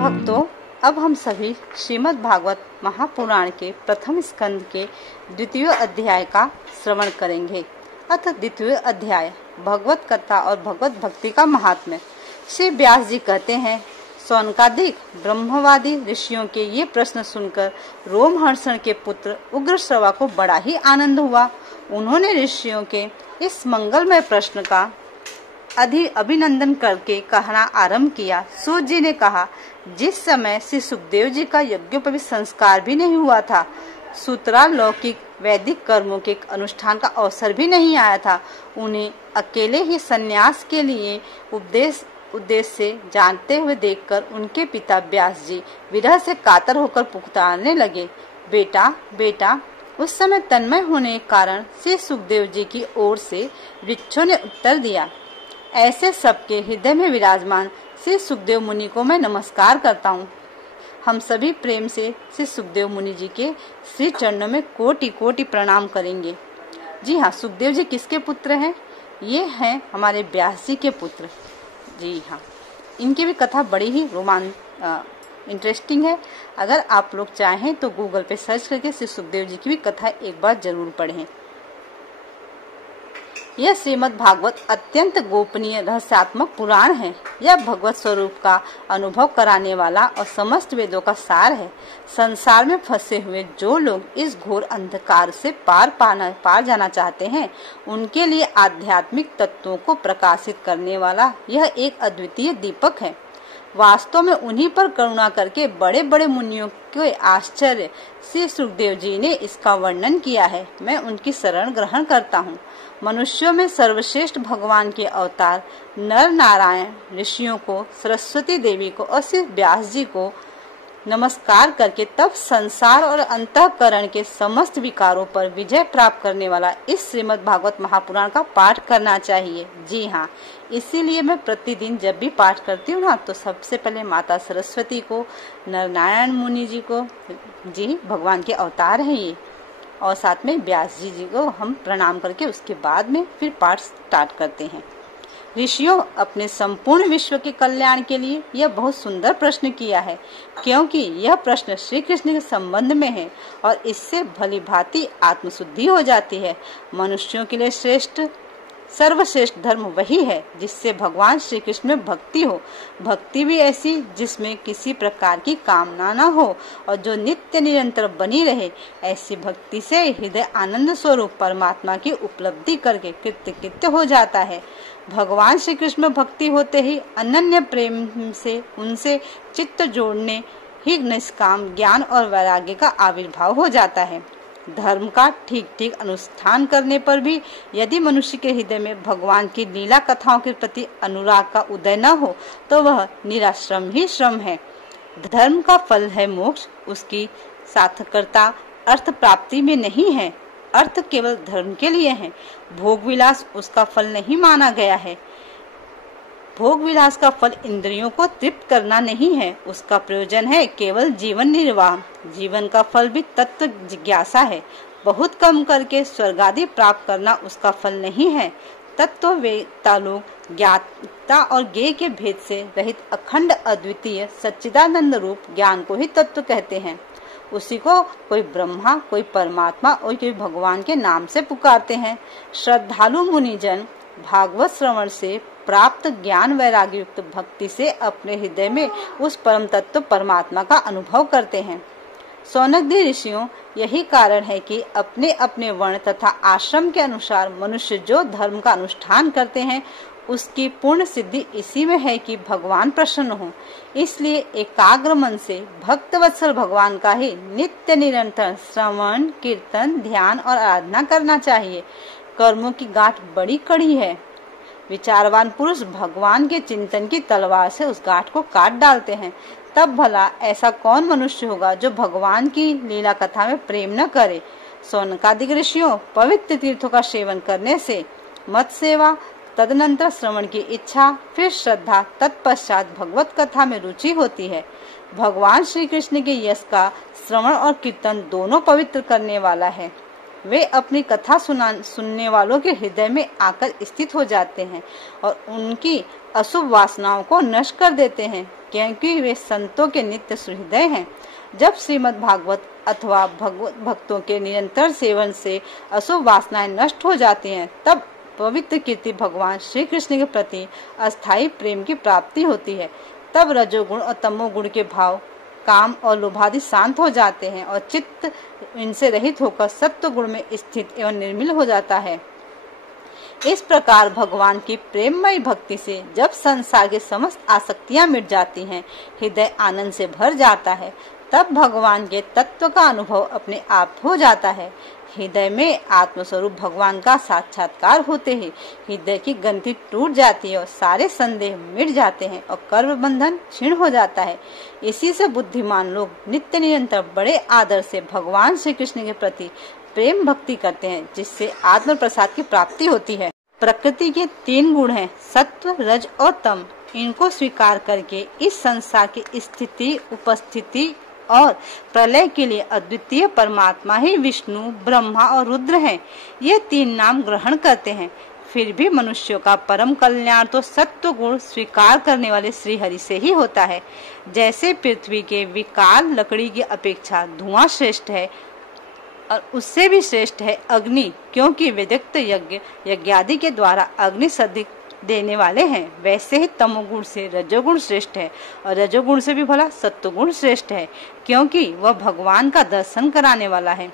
भक्तों, अब हम सभी श्रीमद् भागवत महापुराण के प्रथम स्कंद के द्वितीय अध्याय का श्रवण करेंगे। अतः द्वितीय अध्याय भगवत कथा और भगवत भक्ति का महात्म्य। श्री व्यास जी कहते हैं, सौनकादिक ब्रह्मवादी ऋषियों के ये प्रश्न सुनकर रोमहर्षण के पुत्र उग्रश्रवा को बड़ा ही आनंद हुआ। उन्होंने ऋषियों के इस मंगलमय प्रश्न का अभिनंदन करके कहना आरंभ किया। सूत जी ने कहा, जिस समय श्री सुखदेव जी का यज्ञोपवीत संस्कार भी नहीं हुआ था, सूत्रालौकिक वैदिक कर्मों के अनुष्ठान का अवसर भी नहीं आया था, उन्हें अकेले ही संन्यास के लिए उद्देश्य से जानते हुए देखकर उनके पिता व्यास जी विरह से कातर होकर पुकारने लगे। बेटा बेटा। उस समय तन्मय होने के कारण श्री सुखदेव जी की ओर से वृक्षों ने उत्तर दिया, ऐसे सबके हृदय में विराजमान श्री सुखदेव मुनि को मैं नमस्कार करता हूँ। हम सभी प्रेम से श्री सुखदेव मुनि जी के श्री चरणों में कोटि कोटि प्रणाम करेंगे। जी हाँ, सुखदेव जी किसके पुत्र हैं? ये हैं हमारे व्यास जी के पुत्र। जी हाँ, इनकी भी कथा बड़ी ही इंटरेस्टिंग है। अगर आप लोग चाहें तो गूगल पे सर्च करके श्री सुखदेव जी की भी कथा एक बार जरूर पढ़ें। यह श्रीमद् भागवत अत्यंत गोपनीय रहस्यात्मक पुराण है। यह भगवत स्वरूप का अनुभव कराने वाला और समस्त वेदों का सार है। संसार में फंसे हुए जो लोग इस घोर अंधकार से पार जाना चाहते हैं, उनके लिए आध्यात्मिक तत्वों को प्रकाशित करने वाला यह एक अद्वितीय दीपक है। वास्तव में उन्हीं पर करुणा करके बड़े बड़े मुनियों के आश्चर्य श्री सुखदेव जी ने इसका वर्णन किया है। मैं उनकी शरण ग्रहण करता हूँ। मनुष्यों में सर्वश्रेष्ठ भगवान के अवतार नर नारायण ऋषियों को, सरस्वती देवी को और श्री व्यास जी को नमस्कार करके तब संसार और अंतःकरण के समस्त विकारों पर विजय प्राप्त करने वाला इस श्रीमद् भागवत महापुराण का पाठ करना चाहिए। जी हाँ, इसीलिए मैं प्रतिदिन जब भी पाठ करती हूँ ना, तो सबसे पहले माता सरस्वती को, नर नारायण मुनि जी को, जी भगवान के अवतार हैं ये, और साथ में व्यास जी को हम प्रणाम करके उसके बाद में फिर पाठ स्टार्ट करते हैं। ऋषियों, अपने संपूर्ण विश्व के कल्याण के लिए यह बहुत सुंदर प्रश्न किया है, क्योंकि यह प्रश्न श्री कृष्ण के संबंध में है और इससे भली भांति आत्मशुद्धि हो जाती है। मनुष्यों के लिए सर्वश्रेष्ठ धर्म वही है जिससे भगवान श्री कृष्ण में भक्ति हो। भक्ति भी ऐसी जिसमें किसी प्रकार की कामना न हो और जो नित्य निरंतर बनी रहे। ऐसी भक्ति से हृदय आनंद स्वरूप परमात्मा की उपलब्धि करके कृतकृत्य हो जाता है। भगवान श्री कृष्ण में भक्ति होते ही अनन्य प्रेम से उनसे चित्त जोड़ने ही निष्काम ज्ञान और वैराग्य का आविर्भाव हो जाता है। धर्म का ठीक ठीक अनुष्ठान करने पर भी यदि मनुष्य के हृदय में भगवान की लीला कथाओं के प्रति अनुराग का उदय न हो, तो वह निराश्रम ही श्रम है। धर्म का फल है मोक्ष। उसकी सार्थकता अर्थ प्राप्ति में नहीं है। अर्थ केवल धर्म के लिए है। भोग विलास उसका फल नहीं माना गया है। भोग विलास का फल इंद्रियों को तृप्त करना नहीं है। उसका प्रयोजन है केवल जीवन निर्वाह। जीवन का फल भी तत्व जिज्ञासा है। बहुत कम करके स्वर्ग आदि प्राप्त करना उसका फल नहीं है। तत्ववेत्ता लोग ज्ञाता और ज्ञेय के भेद से रहित अखंड अद्वितीय सच्चिदानंद रूप ज्ञान को ही तत्व कहते हैं। उसी को कोई ब्रह्मा, कोई परमात्मा और कोई भगवान के नाम से पुकारते हैं। श्रद्धालु मुनिजन भागवत श्रवण से प्राप्त ज्ञान वैराग्य युक्त भक्ति से अपने हृदय में उस परम तत्व परमात्मा का अनुभव करते हैं। सौनकादि ऋषियों, यही कारण है कि अपने अपने वर्ण तथा आश्रम के अनुसार मनुष्य जो धर्म का अनुष्ठान करते हैं, उसकी पूर्ण सिद्धि इसी में है कि भगवान प्रसन्न हो। इसलिए एकाग्र मन से भक्त वत्सल भगवान का ही नित्य निरंतर श्रवण, कीर्तन, ध्यान और आराधना करना चाहिए। कर्मों की गांठ बड़ी कड़ी है। विचारवान पुरुष भगवान के चिंतन की तलवार से उस गांठ को काट डालते हैं। तब भला ऐसा कौन मनुष्य होगा जो भगवान की लीला कथा में प्रेम न करे। सौनकादिक ऋषियों, पवित्र तीर्थों का सेवन करने से मत सेवा, तदनंतर श्रवण की इच्छा, फिर श्रद्धा, तत्पश्चात भगवत कथा में रुचि होती है। भगवान श्री कृष्ण के यश का श्रवण और कीर्तन दोनों पवित्र करने वाला है। वे अपनी कथा सुनने वालों के हृदय में आकर स्थित हो जाते हैं और उनकी अशुभ वासनाओं को नष्ट कर देते हैं, क्योंकि वे संतों के नित्य सुहृदय हैं। जब श्रीमद् भागवत अथवा भगवत भक्तों के निरंतर सेवन से अशुभ वासनाएं नष्ट हो जाती हैं, तब पवित्र कीर्ति भगवान श्री कृष्ण के प्रति अस्थायी प्रेम की प्राप्ति होती है। तब रजोगुण और तमोगुण के भाव, काम और लोभादि शांत हो जाते हैं और चित्त इनसे रहित होकर सत्व गुण में स्थित एवं निर्मल हो जाता है। इस प्रकार भगवान की प्रेममयी भक्ति से जब संसार की समस्त आसक्तियां मिट जाती हैं, हृदय आनंद से भर जाता है, तब भगवान के तत्व का अनुभव अपने आप हो जाता है। हृदय में आत्मस्वरूप भगवान का साक्षात्कार होते ही हृदय की ग्रंथि टूट जाती है और सारे संदेह मिट जाते हैं और कर्म बंधन क्षीण हो जाता है। इसी से बुद्धिमान लोग नित्य निरंतर बड़े आदर से भगवान श्री कृष्ण के प्रति प्रेम भक्ति करते हैं, जिससे आत्म प्रसाद की प्राप्ति होती है। प्रकृति के 3 गुण हैं, सत्व, रज और तम। इनको स्वीकार करके इस संसार की स्थिति, उपस्थिति और प्रलय के लिए अद्वितीय परमात्मा ही विष्णु, ब्रह्मा और रुद्र हैं। ये 3 नाम ग्रहण करते हैं। फिर भी मनुष्यों का परम कल्याण तो सत्व गुण स्वीकार करने वाले श्री हरि से ही होता है। जैसे पृथ्वी के विकाल लकड़ी की अपेक्षा धुआं श्रेष्ठ है और उससे भी श्रेष्ठ है अग्नि, क्योंकि वेदोक्त यज्ञ यज्ञादि के द्वारा अग्नि सदृश देने वाले हैं, वैसे ही तमोगुण से रजोगुण श्रेष्ठ है और रजोगुण से भी भला सत्वगुण श्रेष्ठ है, क्योंकि वह भगवान का दर्शन कराने वाला है।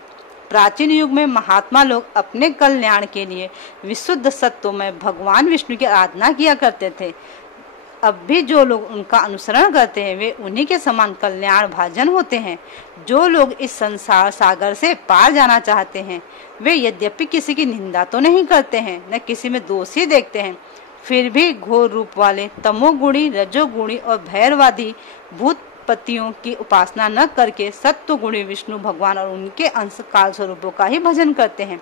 प्राचीन युग में महात्मा लोग अपने कल्याण के लिए विशुद्ध सत्व में भगवान विष्णु की आराधना किया करते थे। अब भी जो लोग उनका अनुसरण करते हैं, वे उन्हीं के समान कल्याण भाजन होते हैं। जो लोग इस संसार सागर से पार जाना चाहते हैं, वे यद्यपि किसी की निंदा तो नहीं करते हैं, न किसी में दोष ही देखते हैं, फिर भी घोर रूप वाले तमोगुणी, रजोगुणी और भैरवादी भूतपतियों की उपासना न करके सत्वगुणी विष्णु भगवान और उनके अंश काल स्वरूपों का ही भजन करते हैं।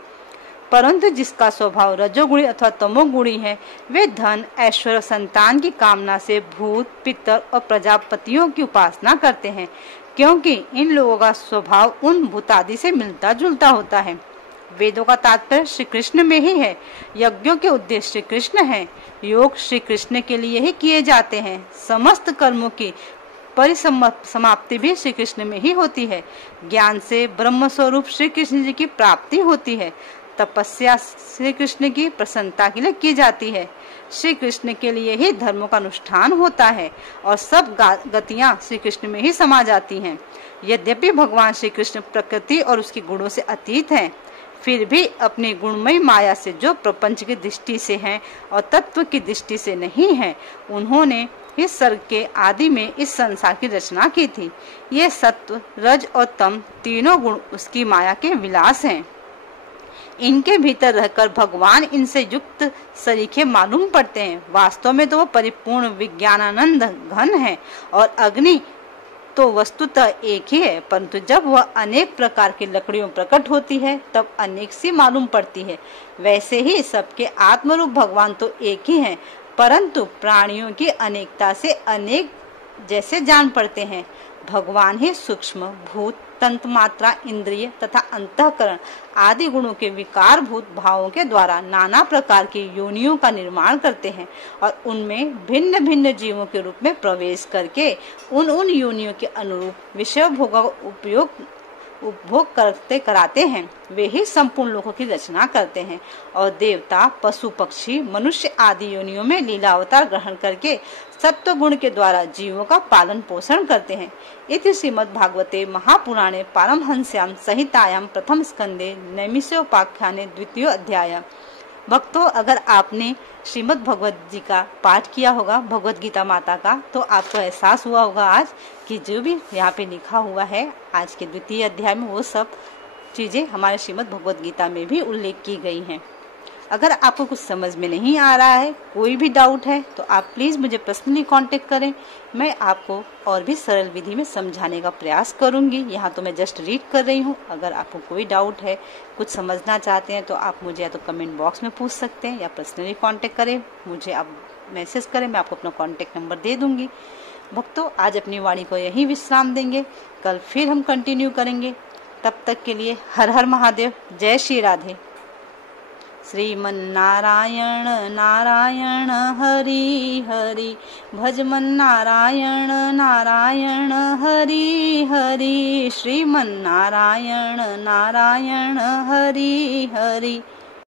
परंतु जिसका स्वभाव रजोगुणी अथवा तमोगुणी है, वे धन, ऐश्वर्य, संतान की कामना से भूत, पितर और प्रजापतियों की उपासना करते हैं, क्योंकि इन लोगों का स्वभाव उन भूतादि से मिलता जुलता होता है। वेदों का तात्पर्य श्री कृष्ण में ही है। यज्ञों के उद्देश्य श्री कृष्ण है। योग श्री कृष्ण के लिए ही किए जाते हैं। समस्त कर्मों की परिसमाप्ति भी श्री कृष्ण में ही होती है। ज्ञान से ब्रह्म स्वरूप श्री कृष्ण जी की प्राप्ति होती है। तपस्या श्री कृष्ण की प्रसन्नता के लिए की जाती है। श्री कृष्ण के लिए ही धर्मों का अनुष्ठान होता है और सब गतियां श्री कृष्ण में ही समा जाती हैं। यद्यपि भगवान श्री कृष्ण प्रकृति और उसके गुणों से अतीत हैं, फिर भी अपनी गुणमयी माया से जो प्रपंच की दृष्टि से हैं और तत्व की दृष्टि से नहीं है, उन्होंने इस सर्ग के आदि में इस संसार की रचना की थी। ये सत्व, रज और तम तीनों गुण उसकी माया के विलास हैं। इनके भीतर रहकर भगवान इनसे युक्त सरीखे मालूम पड़ते हैं। वास्तव में तो वो परिपूर्ण विज्ञानानंद घन है और अग्नि तो वस्तुतः एक ही है, परंतु जब वह अनेक प्रकार की लकड़ियों प्रकट होती है, तब अनेक सी मालूम पड़ती है। वैसे ही सबके आत्मरूप भगवान तो एक ही हैं, परंतु प्राणियों की अनेकता से अनेक जैसे जान पड़ते हैं। भगवान ही सूक्ष्म, भूत, तंत्र मात्रा, इंद्रिय तथा अंतःकरण आदि गुणों के विकारभूत भावों के द्वारा नाना प्रकार की योनियों का निर्माण करते हैं और उनमें भिन्न भिन्न जीवों के रूप में प्रवेश करके उन योनियों के अनुरूप विषय भोग उपभोग करते कराते हैं। वे ही संपूर्ण लोकों की रचना करते हैं और देवता, पशु, पक्षी, मनुष्य आदि योनियों में लीला अवतार ग्रहण करके सत्व गुण के द्वारा जीवों का पालन पोषण करते हैं। इति श्रीमद् भागवते महापुराणे पारमहंस्याम संहितायाम प्रथम स्कंदे नैमिषोपाख्याने 2य अध्याय। भक्तों, अगर आपने श्रीमद् भगवत जी का पाठ किया होगा, भगवत गीता माता का, तो आपको एहसास हुआ होगा आज कि जो भी यहाँ पे लिखा हुआ है आज के 2य अध्याय में, वो सब चीजें हमारे श्रीमद् भगवत गीता में भी उल्लेख की गई हैं। अगर आपको कुछ समझ में नहीं आ रहा है, कोई भी डाउट है, तो आप प्लीज मुझे पर्सनली कांटेक्ट करें। मैं आपको और भी सरल विधि में समझाने का प्रयास करूंगी। यहाँ तो मैं जस्ट रीड कर रही हूँ। अगर आपको कोई डाउट है, कुछ समझना चाहते हैं, तो आप मुझे या तो कमेंट बॉक्स में पूछ सकते हैं या पर्सनली कांटेक्ट करें, मुझे आप मैसेज करें, मैं आपको अपना कॉन्टेक्ट नंबर दे दूंगी। भक्तों, आज अपनी वाणी को यही विश्राम देंगे, कल फिर हम कंटिन्यू करेंगे। तब तक के लिए हर हर महादेव, जय श्री राधे। श्रीमन नारायण नारायण हरि हरि, भजमन नारायण नारायण हरि हरि, श्रीमन नारायण नारायण हरि हरि।